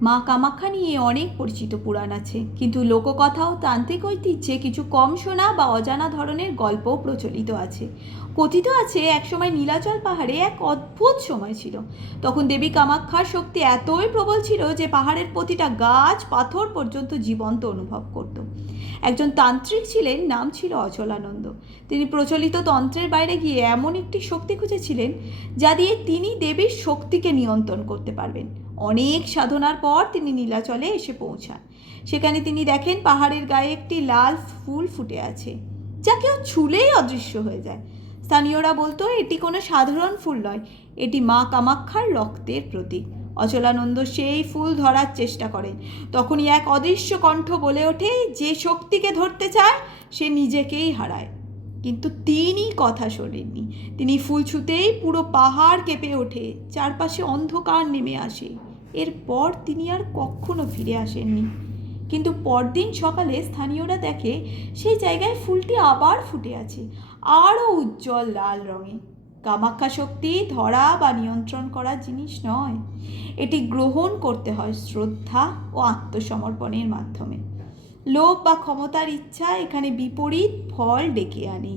মা কামাখ্যা নিয়ে অনেক পরিচিত পুরাণ আছে, কিন্তু লোককথা ও তান্ত্রিক ঐতিহ্যে কিছু কম শোনা বা অজানা ধরনের গল্পও প্রচলিত আছে। কথিত আছে একসময় নীলাচল পাহাড়ে এক অদ্ভুত সময় ছিল। তখন দেবী কামাখ্যার শক্তি এতই প্রবল ছিল যে পাহাড়ের প্রতিটা গাছ পাথর পর্যন্ত জীবন্ত অনুভব করত। একজন তান্ত্রিক ছিলেন, নাম ছিল অচলানন্দ। তিনি প্রচলিত তন্ত্রের বাইরে গিয়ে এমন একটি শক্তি খুঁজেছিলেন যা দিয়ে তিনি দেবীর শক্তিকে নিয়ন্ত্রণ করতে পারবেন। অনেক সাধনার পর তিনি নীলাচলে এসে পৌঁছান। সেখানে তিনি দেখেন পাহাড়ের গায়ে একটি লাল ফুল ফুটে আছে, যা কেউ ছুলেই অদৃশ্য হয়ে যায়। স্থানীয়রা বলতো এটি কোনো সাধারণ ফুল নয়, এটি মা কামাখ্যার রক্তের প্রতীক। অচলানন্দ সেই ফুল ধরার চেষ্টা করেন। তখনই এক অদৃশ্য কণ্ঠ বলে ওঠে, যে শক্তিকে ধরতে চায় সে নিজেকেই হারায়। কিন্তু তিনি কথা শোনেননি। তিনি ফুল ছুঁতেই পুরো পাহাড় কেঁপে ওঠে, চারপাশে অন্ধকার নেমে আসে। এরপর তিনি আর কখনো ফিরে আসেননি। কিন্তু পরদিন সকালে স্থানীয়রা দেখে সেই জায়গায় ফুলটি আবার ফুটে আছে, আরও উজ্জ্বল লাল রঙে। কামাখ্যা শক্তি ধরা বা নিয়ন্ত্রণ করার জিনিস নয়, এটি গ্রহণ করতে হয় শ্রদ্ধা ও আত্মসমর্পণের মাধ্যমে। লোভ বা ক্ষমতার ইচ্ছা এখানে বিপরীত ফল ডেকে আনে।